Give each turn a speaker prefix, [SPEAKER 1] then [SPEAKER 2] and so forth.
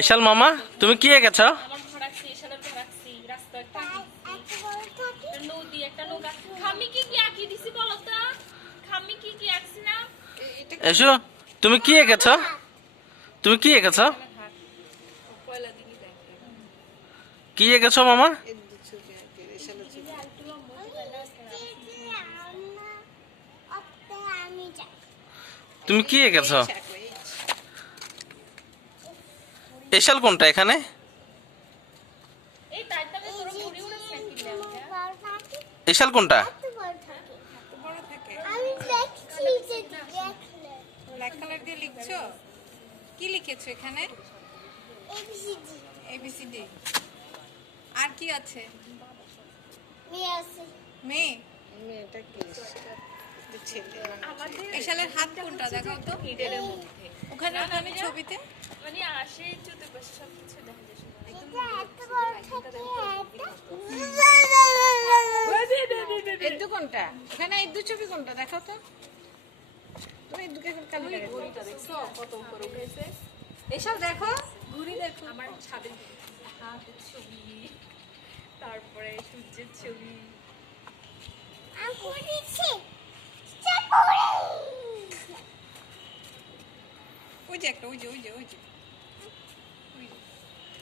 [SPEAKER 1] এশাল মামা তুমি কি এঁকেছ
[SPEAKER 2] আমার ঘর আঁকছি এসালের ঘর আঁকছি রাস্তা একটা আঁকছি, একটা নদী একটা নৌকা। খামি কি কি আঁকি দিছি বলো তো? খামি কি কি আঁকছি না?
[SPEAKER 1] এসো তুমি কি এঁকেছ তুমি কি এঁকেছ কি এঁকেছ মামা? তুমি কি এঁকেছ এশাল কোনটা এখানে? এশাল কোনটা
[SPEAKER 3] আমি দেখছি যে দেখলে
[SPEAKER 4] ব্ল্যাক কালার দিয়ে লিখছো? কি লিখেছো এখানে?
[SPEAKER 3] এবিসিডি
[SPEAKER 4] এবিসিডি আর কি আছে? মেয়ে? এশালের হাত কোনটা? দেখাও তো। ওখানে ওখানে ছবিতে?
[SPEAKER 2] মানে আসে
[SPEAKER 4] কোনটা? এখানে এদ্দু ছবি কোনটা? দেখাও তো। তুমি এখন কালি
[SPEAKER 2] দেখছ কত উপরে উঠেছে।
[SPEAKER 4] এসব দেখো। ঘুরি দেখো।
[SPEAKER 2] আমার ছাদের হাতের ছবি তারপরে সূর্যের ছবি।
[SPEAKER 3] আমি
[SPEAKER 4] ওই যে একটা ওই যে ওই যে ওই যে।